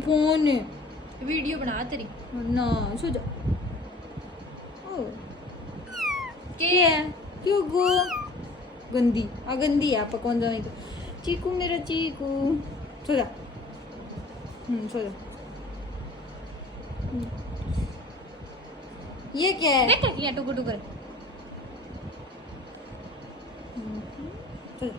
Phone है। Video बना तेरी ना सो जा। ओ के क्या क्यों गो गंदी गंदी है आप कौन जाने तो। चीकू मेरा चीकू सो जा। सो जा। ये क्या है? देख क्या टुकुर टुकुर सो जा।